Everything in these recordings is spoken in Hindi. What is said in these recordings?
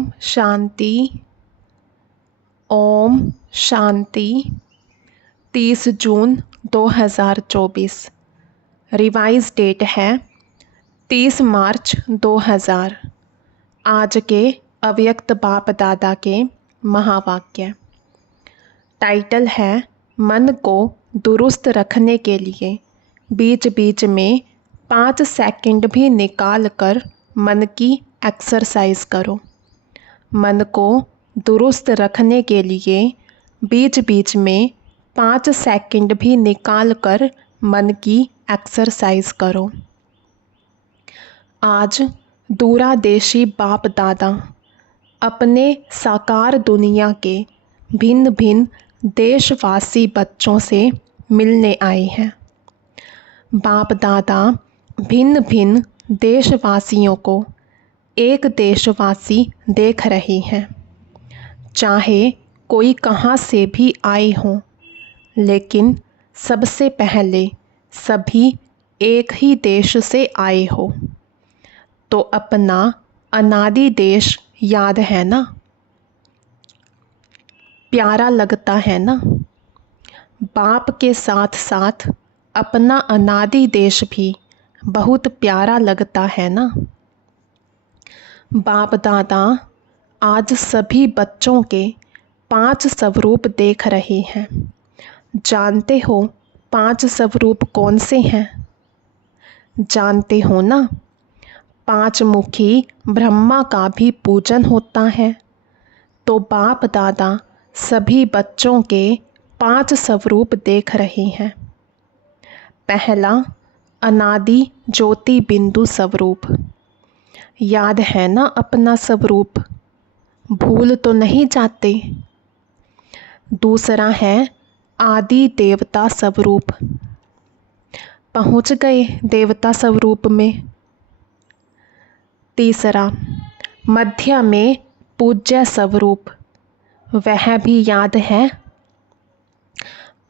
ओम शांति। ओम शांति। 30 जून 2024। रिवाइज डेट है 30 मार्च 2000। आज के अव्यक्त बाप दादा के महावाक्य। टाइटल है मन को दुरुस्त रखने के लिए बीच बीच में 5 सेकंड भी निकाल कर मन की एक्सरसाइज करो। मन को दुरुस्त रखने के लिए बीच बीच में 5 सेकंड भी निकाल कर मन की एक्सरसाइज करो। आज दूरादेशी बाप दादा अपने साकार दुनिया के भिन्न भिन्न देशवासी बच्चों से मिलने आए हैं। बाप दादा भिन्न भिन्न देशवासियों को एक देशवासी देख रहे हैं, चाहे कोई कहाँ से भी आए हों, लेकिन सबसे पहले सभी एक ही देश से आए हो तो अपना अनादि देश याद है ना, प्यारा लगता है ना। बाप के साथ साथ अपना अनादि देश भी बहुत प्यारा लगता है ना। बाप दादा आज सभी बच्चों के 5 स्वरूप देख रहे हैं। जानते हो 5 स्वरूप कौन से हैं? जानते हो ना, 5 मुखी ब्रह्मा का भी पूजन होता है। तो बाप दादा सभी बच्चों के 5 स्वरूप देख रहे हैं। पहला अनादि ज्योति बिंदु स्वरूप, याद है ना अपना स्वरूप, भूल तो नहीं जाते। दूसरा है आदि देवता स्वरूप, पहुँच गए देवता स्वरूप में। तीसरा मध्य में पूज्य स्वरूप, वह भी याद है।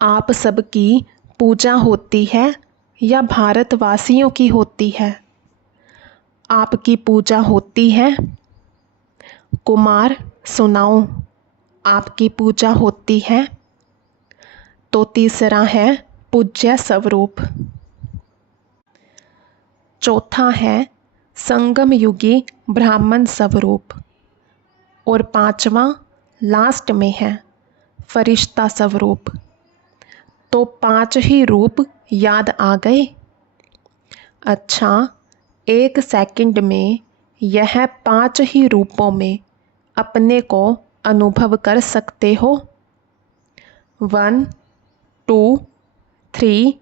आप सबकी पूजा होती है या भारतवासियों की होती है? आपकी पूजा होती है। कुमार सुनाओ, आपकी पूजा होती है? तो तीसरा है पूज्य स्वरूप। चौथा है संगम युगी ब्राह्मण स्वरूप। और 5वां लास्ट में है फरिश्ता स्वरूप। तो 5 ही रूप याद आ गए। अच्छा, 1 सेकंड में यह 5 ही रूपों में अपने को अनुभव कर सकते हो। 1 2 3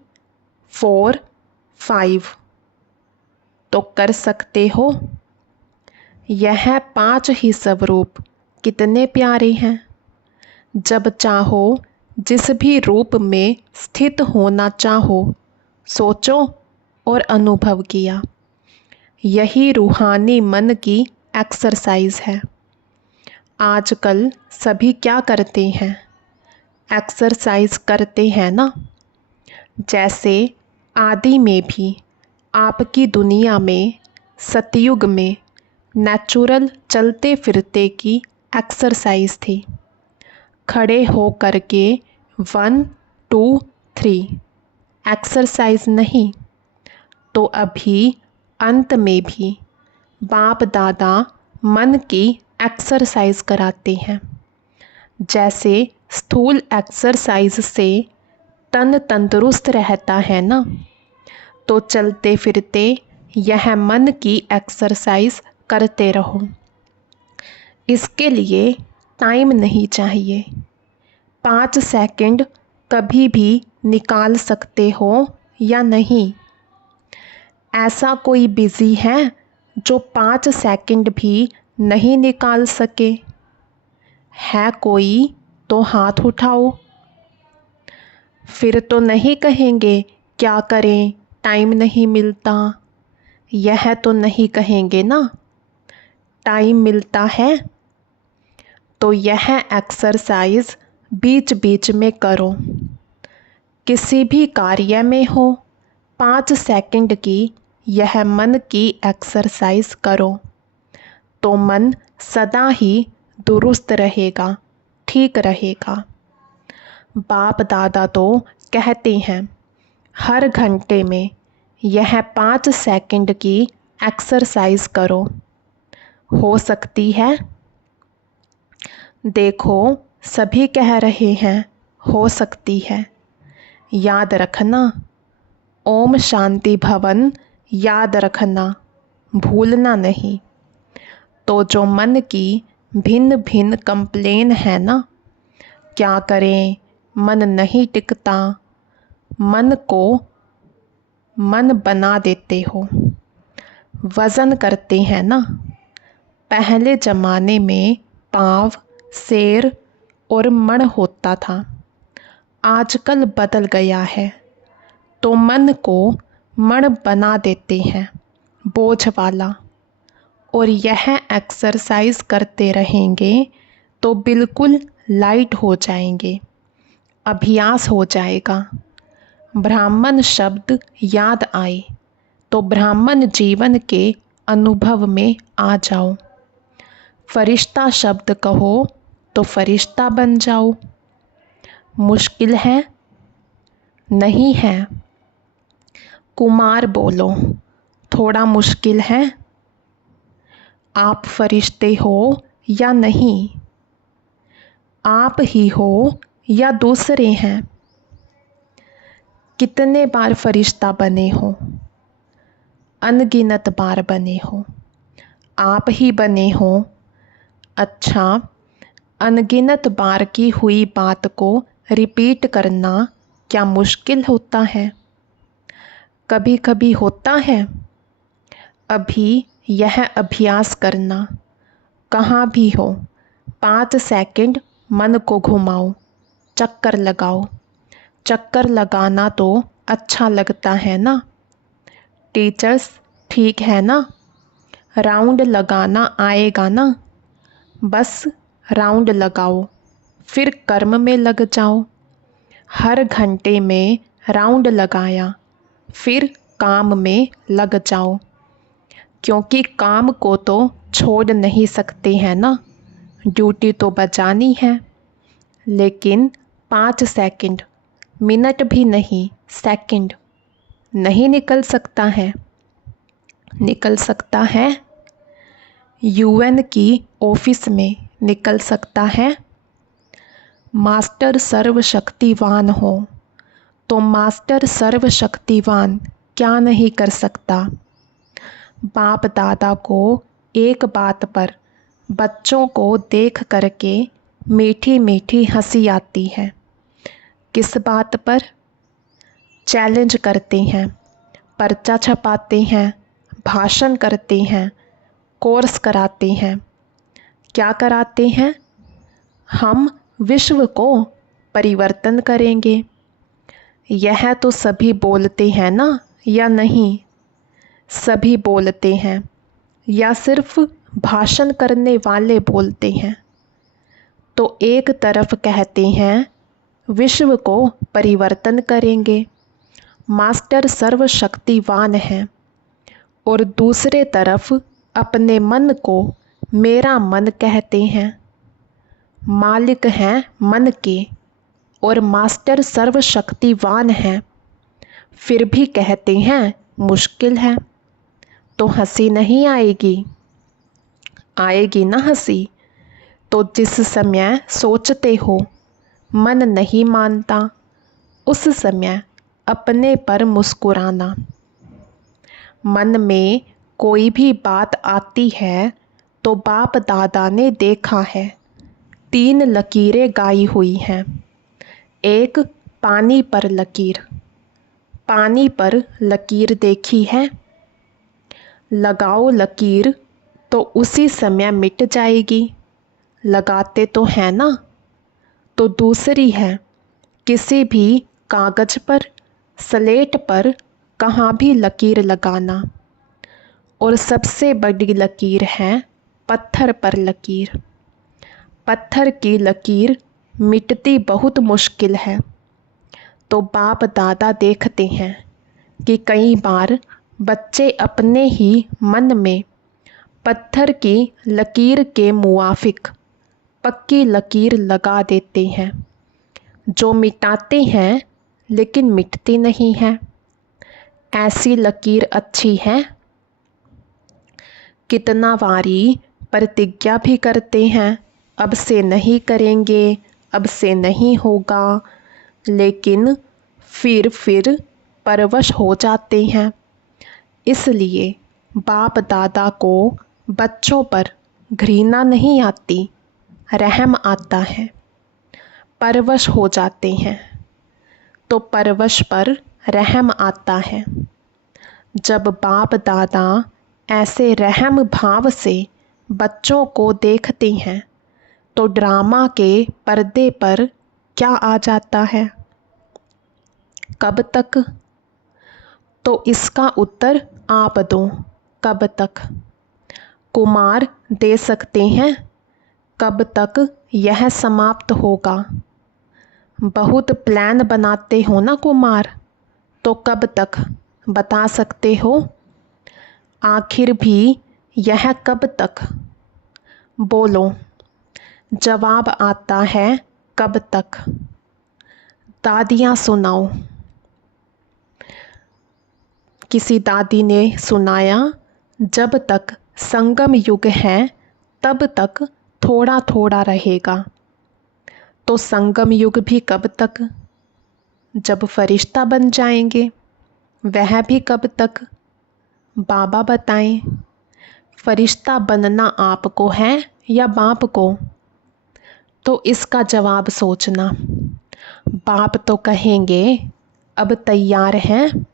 4 5 तो कर सकते हो। यह 5 ही स्वरूप कितने प्यारे हैं। जब चाहो जिस भी रूप में स्थित होना चाहो, सोचो और अनुभव किया। यही रूहानी मन की एक्सरसाइज है। आजकल सभी क्या करते हैं? एक्सरसाइज करते हैं ना। जैसे आदि में भी आपकी दुनिया में सतयुग में नेचुरल चलते फिरते की एक्सरसाइज थी। खड़े हो करके 1 2 3 एक्सरसाइज नहीं। तो अभी अंत में भी बाप दादा मन की एक्सरसाइज कराते हैं। जैसे स्थूल एक्सरसाइज से तन तंदुरुस्त रहता है ना, तो चलते फिरते यह मन की एक्सरसाइज करते रहो। इसके लिए टाइम नहीं चाहिए। 5 सेकंड कभी भी निकाल सकते हो या नहीं? ऐसा कोई बिजी है जो 5 सेकंड भी नहीं निकाल सके? है कोई तो हाथ उठाओ। फिर तो नहीं कहेंगे क्या करें, टाइम नहीं मिलता। यह तो नहीं कहेंगे ना, टाइम मिलता है। तो यह एक्सरसाइज बीच बीच में करो। किसी भी कार्य में हो 5 सेकंड की यह मन की एक्सरसाइज करो तो मन सदा ही दुरुस्त रहेगा, ठीक रहेगा। बाप दादा तो कहते हैं हर घंटे में यह 5 सेकंड की एक्सरसाइज करो। हो सकती है? देखो, सभी कह रहे हैं हो सकती है। याद रखना, ओम शांति भवन याद रखना, भूलना नहीं। तो जो मन की भिन्न भिन्न कंप्लेन है ना, क्या करें, मन नहीं टिकता, मन को मन बना देते हो। वज़न करते हैं ना, पहले ज़माने में पाँव, शेर और मण होता था, आजकल बदल गया है, तो मन को मण बना देते हैं, बोझ वाला। और यह एक्सरसाइज करते रहेंगे तो बिल्कुल लाइट हो जाएंगे, अभ्यास हो जाएगा। ब्राह्मण शब्द याद आए तो ब्राह्मण जीवन के अनुभव में आ जाओ। फरिश्ता शब्द कहो तो फरिश्ता बन जाओ। मुश्किल है? नहीं है। कुमार बोलो, थोड़ा मुश्किल है? आप फरिश्ते हो या नहीं? आप ही हो या दूसरे हैं? कितने बार फरिश्ता बने हो? अनगिनत बार बने हो। आप ही बने हो। अच्छा, अनगिनत बार की हुई बात को रिपीट करना क्या मुश्किल होता है? कभी कभी होता है। अभी यह अभ्यास करना, कहाँ भी हो, 5 सेकंड मन को घुमाओ, चक्कर लगाओ। चक्कर लगाना तो अच्छा लगता है ना? टीचर्स, ठीक है ना? राउंड लगाना आएगा ना? बस राउंड लगाओ, फिर कर्म में लग जाओ। हर घंटे में राउंड लगाया, फिर काम में लग जाओ, क्योंकि काम को तो छोड़ नहीं सकते हैं ना, ड्यूटी तो बजानी है। लेकिन 5 सेकंड, मिनट भी नहीं, सेकंड नहीं निकल सकता है? निकल सकता है। यूएन की ऑफिस में निकल सकता है। मास्टर सर्वशक्तिवान हो तो मास्टर सर्वशक्तिवान क्या नहीं कर सकता? बाप दादा को एक बात पर बच्चों को देख करके मीठी मीठी हंसी आती है। किस बात पर? चैलेंज करते हैं, पर्चा छपाते हैं, भाषण करते हैं, कोर्स कराते हैं। क्या कराते हैं? हम विश्व को परिवर्तन करेंगे। यह तो सभी बोलते हैं ना, या नहीं? सभी बोलते हैं या सिर्फ भाषण करने वाले बोलते हैं? तो एक तरफ कहते हैं विश्व को परिवर्तन करेंगे, मास्टर सर्वशक्तिवान है, और दूसरे तरफ अपने मन को मेरा मन कहते हैं। मालिक हैं मन के और मास्टर सर्वशक्तिवान हैं, फिर भी कहते हैं मुश्किल है। तो हंसी नहीं आएगी? आएगी ना हंसी। तो जिस समय सोचते हो मन नहीं मानता, उस समय अपने पर मुस्कुराना। मन में कोई भी बात आती है तो बाप दादा ने देखा है, 3 लकीरें गाई हुई हैं। एक पानी पर लकीर, पानी पर लकीर देखी है? लगाओ लकीर तो उसी समय मिट जाएगी, लगाते तो है ना? तो दूसरी है किसी भी कागज पर, स्लेट पर कहाँ भी लकीर लगाना। और सबसे बड़ी लकीर है पत्थर पर लकीर। पत्थर की लकीर मिटती बहुत मुश्किल है। तो बाप दादा देखते हैं कि कई बार बच्चे अपने ही मन में पत्थर की लकीर के मुआफिक पक्की लकीर लगा देते हैं, जो मिटाते हैं लेकिन मिटती नहीं है। ऐसी लकीर अच्छी है। कितना बारी प्रतिज्ञा भी करते हैं, अब से नहीं करेंगे, अब से नहीं होगा, लेकिन फिर परवश हो जाते हैं। इसलिए बाप दादा को बच्चों पर घृणा नहीं आती, रहम आता है। परवश हो जाते हैं तो परवश पर रहम आता है। जब बाप दादा ऐसे रहम भाव से बच्चों को देखते हैं तो ड्रामा के पर्दे पर क्या आ जाता है? कब तक? तो इसका उत्तर आप दो। कब तक? कुमार दे सकते हैं। कब तक यह समाप्त होगा? बहुत प्लान बनाते हो ना कुमार, तो कब तक बता सकते हो? आखिर भी यह कब तक? बोलो। जवाब आता है कब तक। दादियाँ सुनाओ। किसी दादी ने सुनाया, जब तक संगम युग है तब तक थोड़ा थोड़ा रहेगा। तो संगम युग भी कब तक? जब फरिश्ता बन जाएंगे। वह भी कब तक? बाबा बताएं। फरिश्ता बनना आपको है या बाप को? तो इसका जवाब सोचना। बाप तो कहेंगे अब तैयार हैं।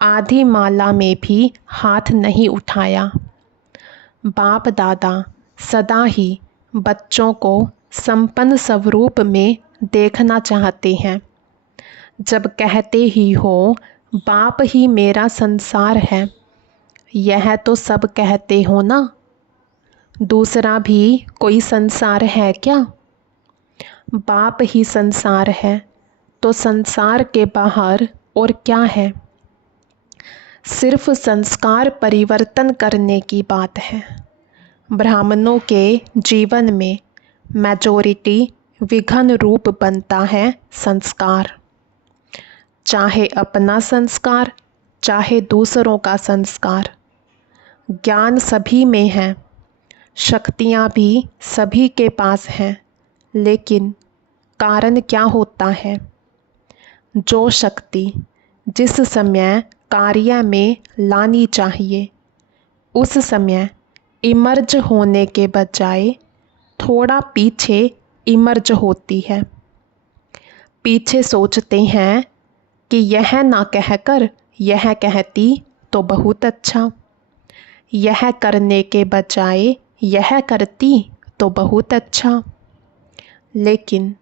आधी माला में भी हाथ नहीं उठाया। बाप दादा सदा ही बच्चों को संपन्न स्वरूप में देखना चाहते हैं। जब कहते ही हो बाप ही मेरा संसार है, यह तो सब कहते हो ना, दूसरा भी कोई संसार है क्या? बाप ही संसार है तो संसार के बाहर और क्या है? सिर्फ संस्कार परिवर्तन करने की बात है। ब्राह्मणों के जीवन में मेजॉरिटी विघन रूप बनता है संस्कार। चाहे अपना संस्कार, चाहे दूसरों का संस्कार। ज्ञान सभी में है, शक्तियाँ भी सभी के पास हैं, लेकिन कारण क्या होता है? जो शक्ति जिस समय कार्य में लानी चाहिए, उस समय इमर्ज होने के बजाय थोड़ा पीछे इमर्ज होती है। पीछे सोचते हैं कि यह ना कहकर यह कहती तो बहुत अच्छा, यह करने के बजाय यह करती तो बहुत अच्छा। लेकिन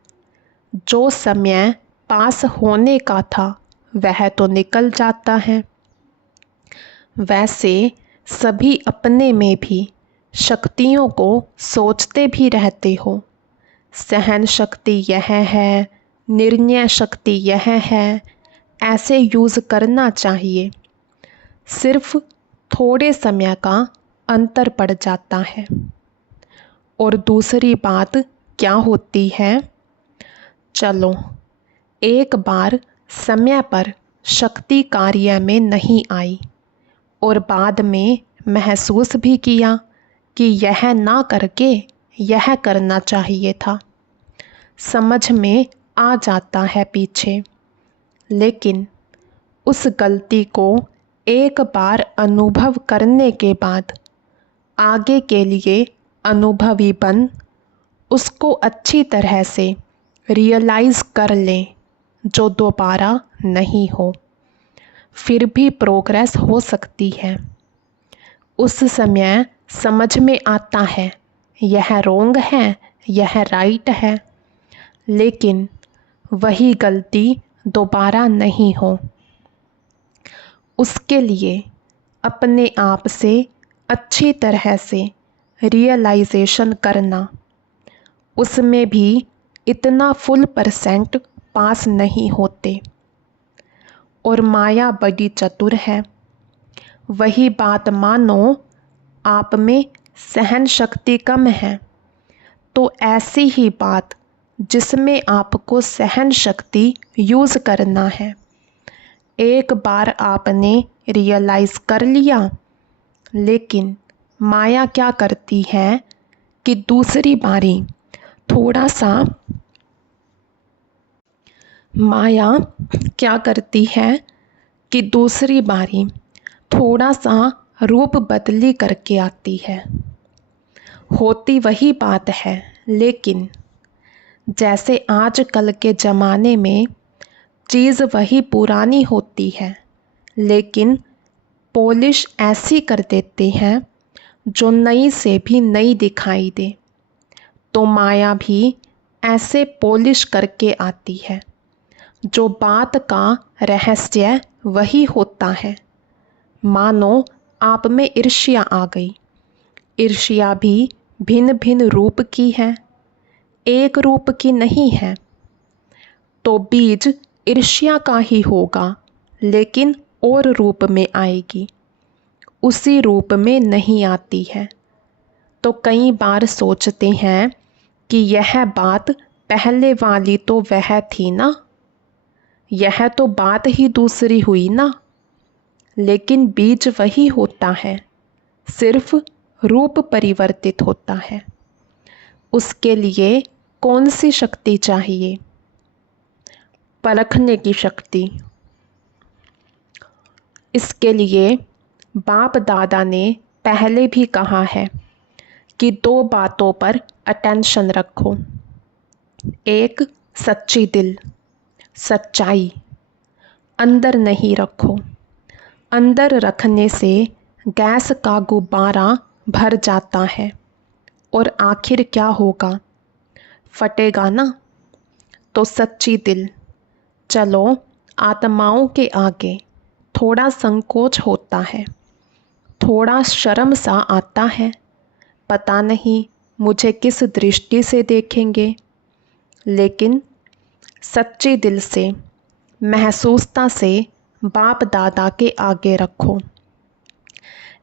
जो समय पास होने का था वह तो निकल जाता है। वैसे सभी अपने में भी शक्तियों को सोचते भी रहते हो। सहन शक्ति यह है, निर्णय शक्ति यह है, ऐसे यूज़ करना चाहिए। सिर्फ थोड़े समय का अंतर पड़ जाता है। और दूसरी बात क्या होती है? चलो, एक बार समय पर शक्ति कार्य में नहीं आई और बाद में महसूस भी किया कि यह ना करके यह करना चाहिए था। समझ में आ जाता है पीछे, लेकिन उस गलती को एक बार अनुभव करने के बाद आगे के लिए अनुभवी बन उसको अच्छी तरह से रियलाइज़ कर लें, जो दोबारा नहीं हो। फिर भी प्रोग्रेस हो सकती है। उस समय समझ में आता है यह रोंग है, यह राइट है, लेकिन वही गलती दोबारा नहीं हो। उसके लिए अपने आप से अच्छी तरह से रियलाइजेशन करना, उसमें भी इतना फुल % पास नहीं होते। और माया बड़ी चतुर है। वही बात मानो आप में सहन शक्ति कम है, तो ऐसी ही बात जिसमें आपको सहन शक्ति यूज़ करना है, एक बार आपने रियलाइज़ कर लिया, लेकिन माया क्या करती है कि दूसरी बारी थोड़ा सा माया क्या करती है कि दूसरी बारी थोड़ा सा रूप बदली करके आती है। होती वही बात है, लेकिन जैसे आजकल के ज़माने में चीज़ वही पुरानी होती है, लेकिन पॉलिश ऐसी कर देते हैं जो नई से भी नई दिखाई दे, तो माया भी ऐसे पॉलिश करके आती है। जो बात का रहस्य वही होता है। मानो आप में ईर्ष्या आ गई। ईर्ष्या भी भिन्न भिन्न रूप की है, एक रूप की नहीं है। तो बीज ईर्ष्या का ही होगा, लेकिन और रूप में आएगी, उसी रूप में नहीं आती है। तो कई बार सोचते हैं कि यह बात पहले वाली तो वह थी ना, यह तो बात ही दूसरी हुई ना, लेकिन बीज वही होता है, सिर्फ रूप परिवर्तित होता है। उसके लिए कौन सी शक्ति चाहिए? परखने की शक्ति। इसके लिए बाप दादा ने पहले भी कहा है कि दो बातों पर अटेंशन रखो। एक, सच्ची दिल, सच्चाई अंदर नहीं रखो। अंदर रखने से गैस का गुब्बारा भर जाता है और आखिर क्या होगा? फटेगा ना। तो सच्ची दिल। चलो, आत्माओं के आगे थोड़ा संकोच होता है, थोड़ा शर्म सा आता है, पता नहीं मुझे किस दृष्टि से देखेंगे, लेकिन सच्चे दिल से, महसूसता से बाप दादा के आगे रखो।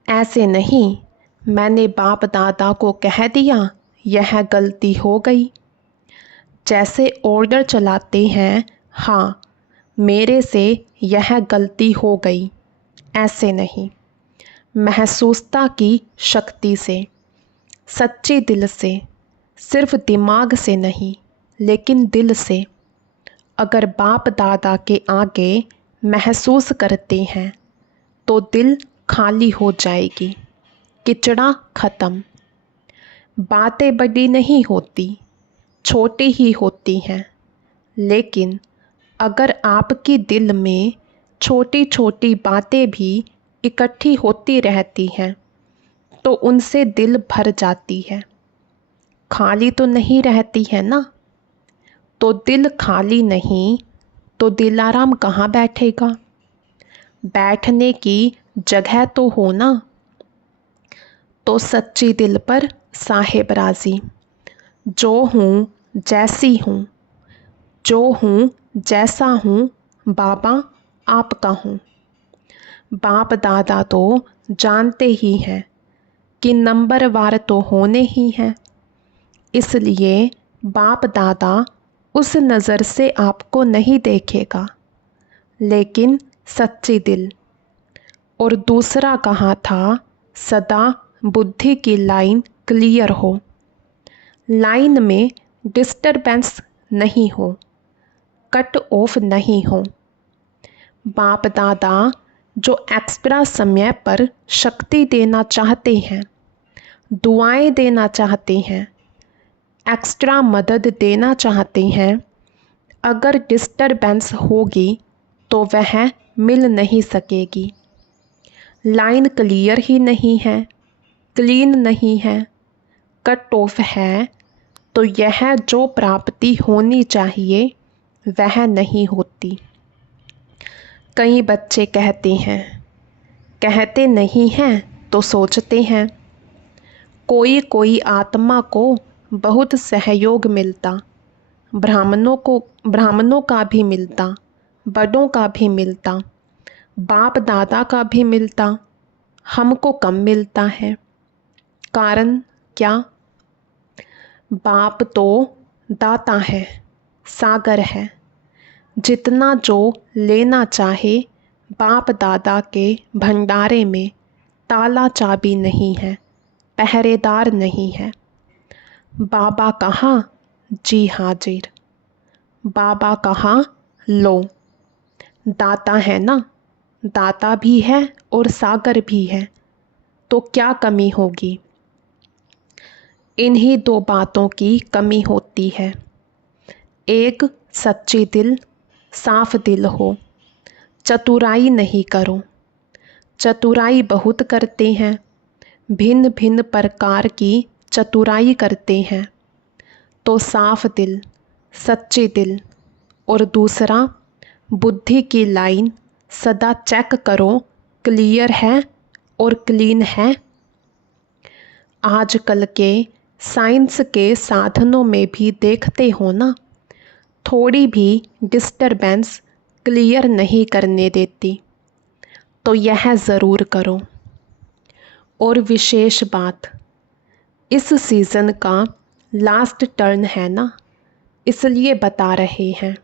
ऐसे नहीं, मैंने बाप दादा को कह दिया, यह गलती हो गई। जैसे ऑर्डर चलाते हैं, हाँ मेरे से यह गलती हो गई, ऐसे नहीं, महसूसता की शक्ति से, सच्चे दिल से, सिर्फ दिमाग से नहीं लेकिन दिल से। अगर बाप दादा के आगे महसूस करते हैं तो दिल खाली हो जाएगी, किचड़ा खत्म। बातें बड़ी नहीं होती, छोटी ही होती हैं, लेकिन अगर आपकी दिल में छोटी छोटी बातें भी इकट्ठी होती रहती हैं तो उनसे दिल भर जाती है, खाली तो नहीं रहती है ना। तो दिल खाली नहीं तो दिलाराम कहाँ बैठेगा? बैठने की जगह तो हो ना। तो सच्ची दिल पर साहेब राजी। जो हूँ जैसी हूँ, जो हूँ जैसा हूँ, बाबा आपका हूँ। बाप दादा तो जानते ही हैं कि नंबर वार तो होने ही हैं, इसलिए बाप दादा उस नज़र से आपको नहीं देखेगा, लेकिन सच्ची दिल। और दूसरा कहा था, सदा बुद्धि की लाइन क्लियर हो, लाइन में डिस्टरबेंस नहीं हो, कट ऑफ नहीं हो। बाप दादा जो एक्स्ट्रा समय पर शक्ति देना चाहते हैं, दुआएं देना चाहते हैं, एक्स्ट्रा मदद देना चाहते हैं, अगर डिस्टरबेंस होगी तो वह मिल नहीं सकेगी। लाइन क्लियर ही नहीं है, क्लीन नहीं है, कट ऑफ है, तो यह जो प्राप्ति होनी चाहिए वह नहीं होती। कई बच्चे कहते नहीं हैं तो सोचते हैं। कोई कोई आत्मा को बहुत सहयोग मिलता, ब्राह्मणों का भी मिलता, बड़ों का भी मिलता, बाप दादा का भी मिलता, हमको कम मिलता है। कारण क्या? बाप तो दाता है, सागर है। जितना जो लेना चाहे, बाप दादा के भंडारे में ताला चाबी नहीं है, पहरेदार नहीं है। बाबा कहाँ? जी हाजिर। बाबा कहाँ? लो। दाता है ना, दाता भी है और सागर भी है, तो क्या कमी होगी? इन्हीं दो बातों की कमी होती है। एक, सच्ची दिल, साफ दिल हो। चतुराई नहीं करो। चतुराई बहुत करते हैं, भिन्न भिन्न प्रकार की चतुराई करते हैं। तो साफ दिल, सच्चे दिल। और दूसरा, बुद्धि की लाइन सदा चेक करो, क्लियर है और क्लीन है। आजकल के साइंस के साधनों में भी देखते हो ना, थोड़ी भी डिस्टरबेंस क्लियर नहीं करने देती। तो यह ज़रूर करो। और विशेष बात, इस सीज़न का लास्ट टर्न है ना, इसलिए बता रहे हैं।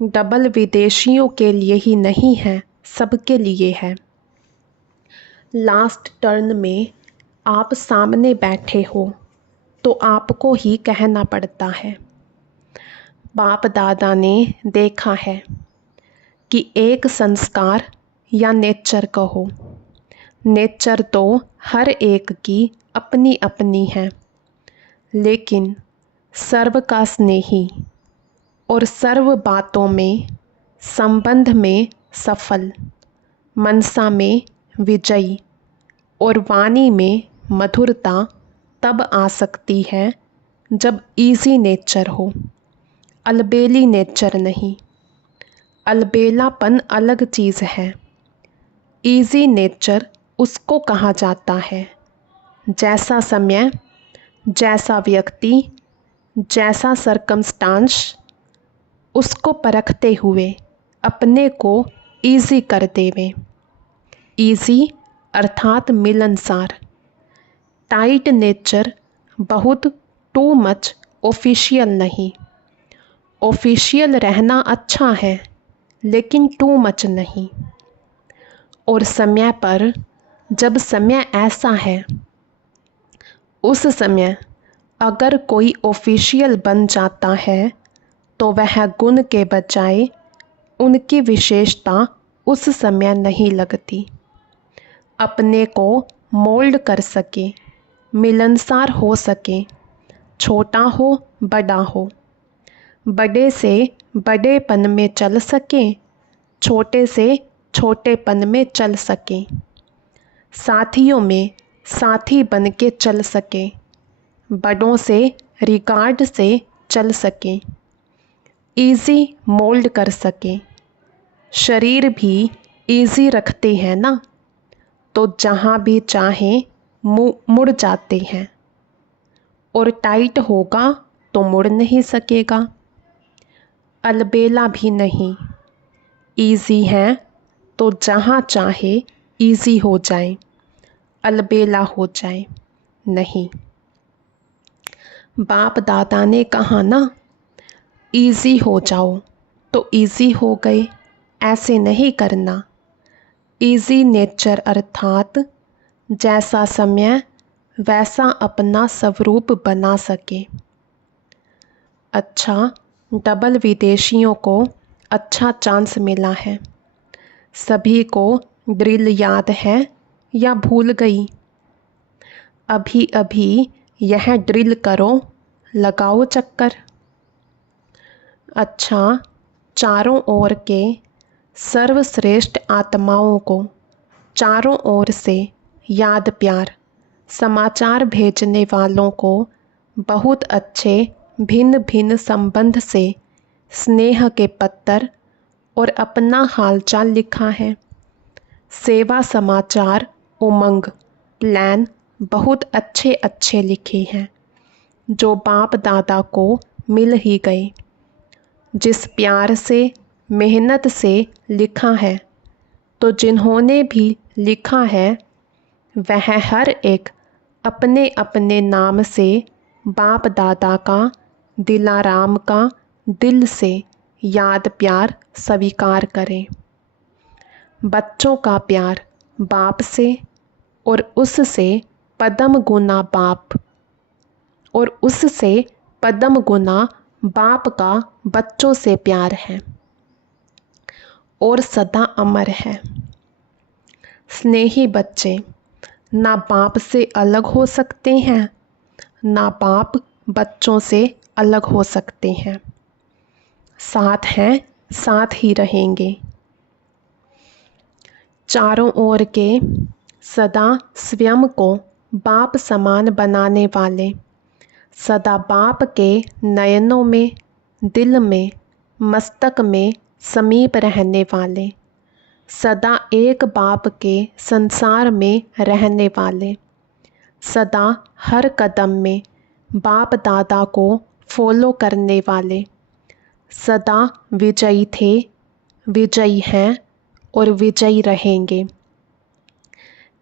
डबल विदेशियों के लिए ही नहीं है, सबके लिए है। लास्ट टर्न में आप सामने बैठे हो तो आपको ही कहना पड़ता है। बाप दादा ने देखा है कि एक संस्कार या नेचर कहो, नेचर तो हर एक की अपनी अपनी है, लेकिन सर्व का स्नेही और सर्व बातों में, संबंध में सफल, मनसा में विजयी और वाणी में मधुरता तब आ सकती है जब इजी नेचर हो, अलबेली नेचर नहीं। अलबेलापन अलग चीज़ है। इजी नेचर उसको कहा जाता है जैसा समय, जैसा व्यक्ति, जैसा सरकमस्टांस, उसको परखते हुए अपने को इजी कर देवे। इजी अर्थात मिलनसार। टाइट नेचर बहुत टू मच ऑफिशियल नहीं। ऑफिशियल रहना अच्छा है, लेकिन टू मच नहीं। और समय पर, जब समय ऐसा है, उस समय अगर कोई ऑफिशियल बन जाता है तो वह गुण के बजाय उनकी विशेषता उस समय नहीं लगती। अपने को मोल्ड कर सके, मिलनसार हो सके, छोटा हो बड़ा हो, बड़े से बड़ेपन में चल सके, छोटे से छोटेपन में चल सके, साथियों में साथी बन के चल सके, बड़ों से रिगार्ड से चल सके, इजी मोल्ड कर सके। शरीर भी इजी रखते हैं ना, तो जहाँ भी चाहें मुड़ जाते हैं, और टाइट होगा तो मुड़ नहीं सकेगा। अलबेला भी नहीं, इजी है तो जहाँ चाहे इजी हो जाए, अलबेला हो जाए नहीं। बाप दादा ने कहा ना, इजी हो जाओ तो इजी हो गए, ऐसे नहीं करना। इजी नेचर अर्थात जैसा समय वैसा अपना स्वरूप बना सके। अच्छा, डबल विदेशियों को अच्छा चांस मिला है। सभी को ड्रिल याद है या भूल गई? अभी अभी यह ड्रिल करो, लगाओ चक्कर। अच्छा, चारों ओर के सर्वश्रेष्ठ आत्माओं को चारों ओर से याद प्यार, समाचार भेजने वालों को बहुत अच्छे भिन्न भिन्न संबंध से स्नेह के पत्र और अपना हालचाल लिखा है। सेवा समाचार, उमंग, प्लान बहुत अच्छे अच्छे लिखे हैं, जो बाप दादा को मिल ही गए। जिस प्यार से, मेहनत से लिखा है, तो जिन्होंने भी लिखा है वह हर एक अपने अपने नाम से बाप दादा का दिलाराम का दिल से याद प्यार स्वीकार करें। बच्चों का प्यार बाप से और उससे पदम गुना बाप और उससे पदम गुना बाप का बच्चों से प्यार है और सदा अमर है। स्नेही बच्चे ना बाप से अलग हो सकते हैं, ना बाप बच्चों से अलग हो सकते हैं। साथ हैं, साथ ही रहेंगे। चारों ओर के सदा स्वयं को बाप समान बनाने वाले, सदा बाप के नयनों में, दिल में, मस्तक में समीप रहने वाले, सदा एक बाप के संसार में रहने वाले, सदा हर कदम में बाप दादा को फॉलो करने वाले, सदा विजयी थे, विजयी हैं और विजयी रहेंगे।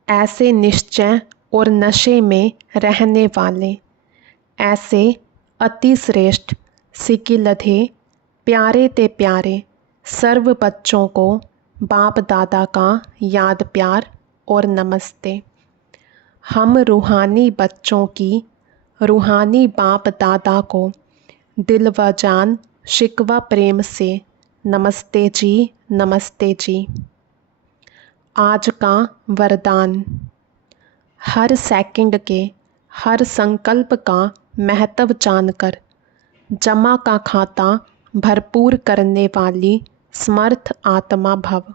ऐसे निश्चय और नशे में रहने वाले, ऐसे अति श्रेष्ठ सिकिलधे प्यारे ते प्यारे सर्व बच्चों को बाप दादा का याद प्यार और नमस्ते। हम रूहानी बच्चों की रूहानी बाप दादा को दिल व जान शिकवा प्रेम से नमस्ते जी, नमस्ते जी। आज का वरदान। हर सेकंड के हर संकल्प का महत्व जानकर जमा का खाता भरपूर करने वाली समर्थ आत्मा भव।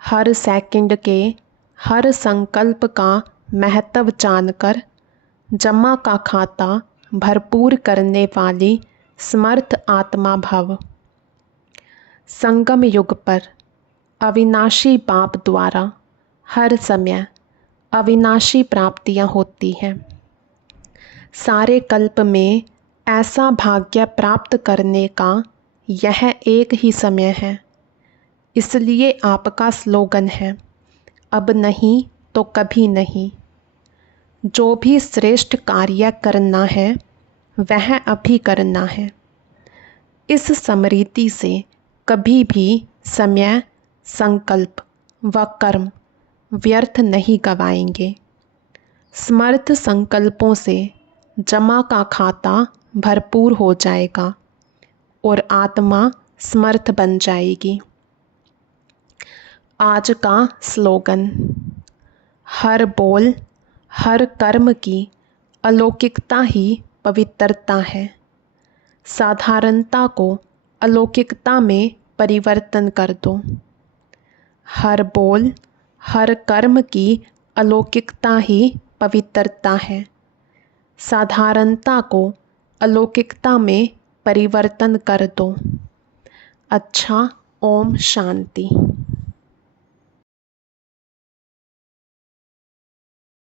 हर सेकंड के हर संकल्प का महत्व जानकर जमा का खाता भरपूर करने वाली समर्थ आत्मा भव। संगम युग पर अविनाशी बाप द्वारा हर समय अविनाशी प्राप्तियां होती हैं। सारे कल्प में ऐसा भाग्य प्राप्त करने का यह एक ही समय है। इसलिए आपका स्लोगन है, अब नहीं तो कभी नहीं। जो भी श्रेष्ठ कार्य करना है वह अभी करना है। इस स्मृति से कभी भी समय, संकल्प व कर्म व्यर्थ नहीं गवाएंगे। समर्थ संकल्पों से जमा का खाता भरपूर हो जाएगा और आत्मा समर्थ बन जाएगी। आज का स्लोगन। हर बोल, हर कर्म की अलौकिकता ही पवित्रता है। साधारणता को अलौकिकता में परिवर्तन कर दो। हर बोल, हर कर्म की अलौकिकता ही पवित्रता है। साधारणता को अलौकिकता में परिवर्तन कर दो। अच्छा, ओम शांति।